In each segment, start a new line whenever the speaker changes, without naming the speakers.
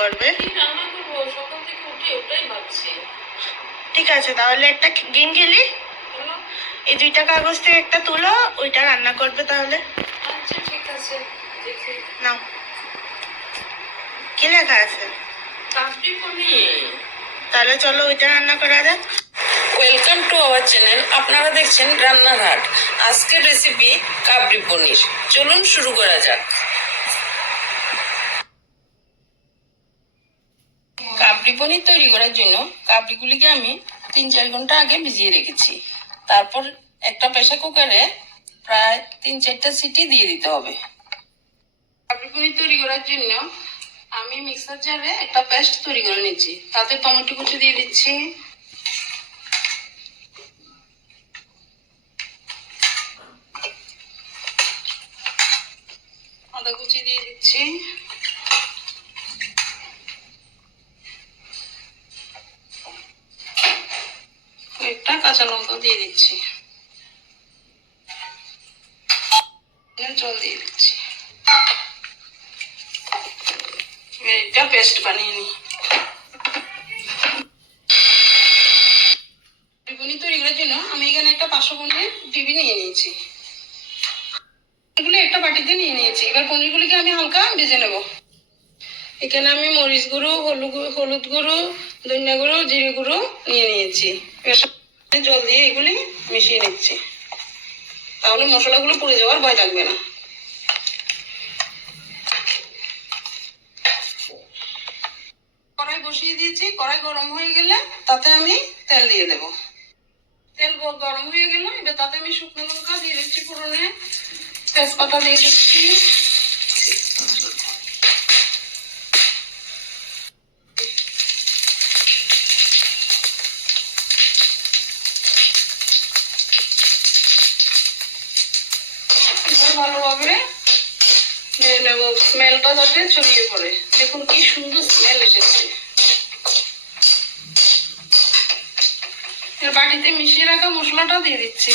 করবে
কি রান্না করব সকাল থেকে উঠে ওটাই ভাবছি।
ঠিক আছে তাহলে একটা গেম খেলি? এই দুইটা কাগজ থেকে একটা তুলো ওইটা রান্না করবে তাহলে।
আচ্ছা ঠিক আছে দেখি।
নাও। কি লেখা আছে? তাহলে চলো ওইটা রান্না করা যাক।
ওয়েলকাম টু আওয়ার চ্যানেল আপনারা দেখছেন রান্নার হাট আজকের রেসিপি কাবলি পনির। চলুন শুরু করা যাক। কাবলি পনির তৈরি করার জন্য কাবলিগুলিকে আমি তিন চার ঘণ্টা আগে ভিজিয়ে রেখেছি। তারপর একটা প্রেশার কুকারে প্রায় তিন চারটা সিটি দিয়ে দিতে হবে। কাবলি পনির তৈরি করার জন্য আমি মিক্সার জারে একটা পেস্ট তৈরি করে নিচ্ছি তাতে টমেটো কুচি দিয়ে দিচ্ছি। আদা কুচি দিয়ে দিচ্ছি। দিয়ে দিচ্ছি। জল পেস্ট বানিয়ে নিই। এখানে একটা পাঁচশো পনির ডিবি নিয়ে নিয়েছি। এগুলো একটা বাটিতে নিয়ে নিয়েছি। এবার পনিরগুলিকে আমি হালকা ভেজে নেব। এখানে আমি মরিচ গুঁড়ো হলুদ হলুদ গুঁড়ো, ধনিয়া গুঁড়ো, জিরে গুঁড়ো নিয়ে নিয়েছি। এবার জল দিয়ে এগুলি মিশিয়ে নিচ্ছি। তাহলে মশলাগুলো পুড়ে যাওয়ার ভয় থাকবে না। কড়াই বসিয়ে দিয়েছি। কড়াই গরম হয়ে গেলে তাতে আমি তেল দিয়ে দেব। তেল গরম হয়ে গেল। এবার তাতে আমি শুকনো লঙ্কা দিয়ে দিচ্ছি ফোড়নে। তেজপাতা দিয়ে দিচ্ছি। ভালোভাবে দিয়ে নেব স্মেলটা যাতে ছড়িয়ে পড়ে। দেখুন কি সুন্দর স্মেল এসেছে। বাটিতে মিশিয়ে রাখা মশলাটা দিয়ে দিচ্ছি।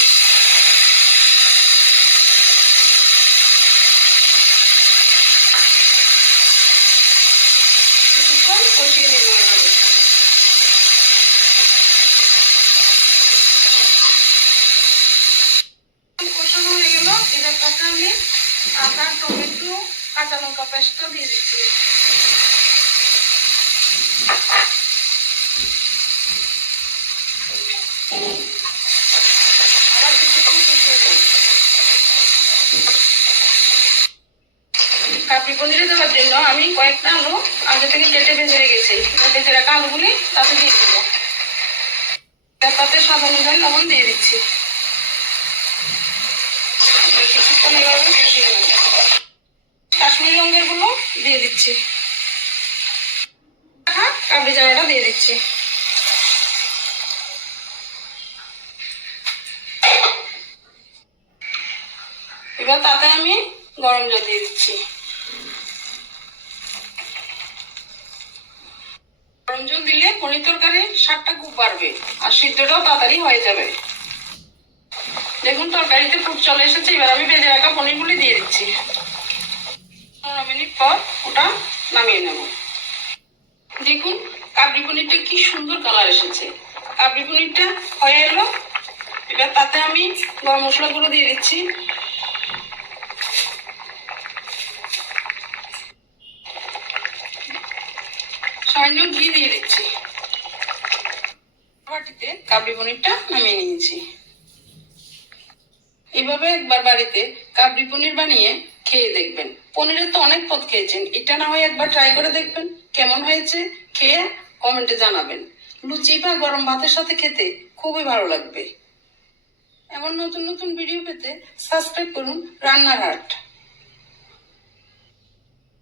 কিছুক্ষণ কষিয়ে নিব এভাবে কষানো হয়ে গেল এবার আমি আদা টমেটো, কাঁচা লঙ্কা পেস্টটা দিয়ে দিচ্ছি। কাপড়ি পনিরে দেওয়ার জন্য আমি কয়েকটা আলু আগে থেকে কেটে ভেজে রেখেছি। ভেজে রাখা আলুগুলি তাতে দিয়ে দেবো। তাতে অনুযায়ী লবণ দিয়ে দিচ্ছি। কিছুক্ষণ এভাবে কাশ্মীরি রঙেরগুলো দিয়ে দিচ্ছি। কাবলি চানাটা দিয়ে দিচ্ছি। এবার তাতে আমি গরম জল দিয়ে দিচ্ছি। গরম জল দিলে পনির তরকারির স্বাদটা খুব বাড়বে, আর সিদ্ধটাও তাড়াতাড়ি হয়ে যাবে। দেখুন, তরকারিতে ফুট চলে এসেছে, এবার আমি ভেজে রাখা পনিরগুলি দিয়ে দিচ্ছি। পনেরো মিনিট পর ওটা নামিয়ে নেব। দেখুন, কাবলি পনিরটা কি সুন্দর কালার এসেছে। কাবলি পনিরটা হয়ে এলো, এবার তাতে আমি গরম মশলা গুলো দিয়ে দিচ্ছি। সামান্য ঘি দিয়ে দিচ্ছি। বাটিতে কাবলি পনিরটা নামিয়ে নিয়েছি। এইভাবে একবার বাড়িতে কাবলি পনির বানিয়ে খেয়ে দেখবেন। পনিরের তো অনেক পদ খেয়েছেন। এটা না হয় একবার ট্রাই করে দেখবেন। কেমন হয়েছে খেয়ে কমেন্টে জানাবেন। লুচি বা গরম ভাতের সাথে খেতে খুবই ভালো লাগবে। এমন নতুন নতুন ভিডিও পেতে সাবস্ক্রাইব করুন রান্নার হাট।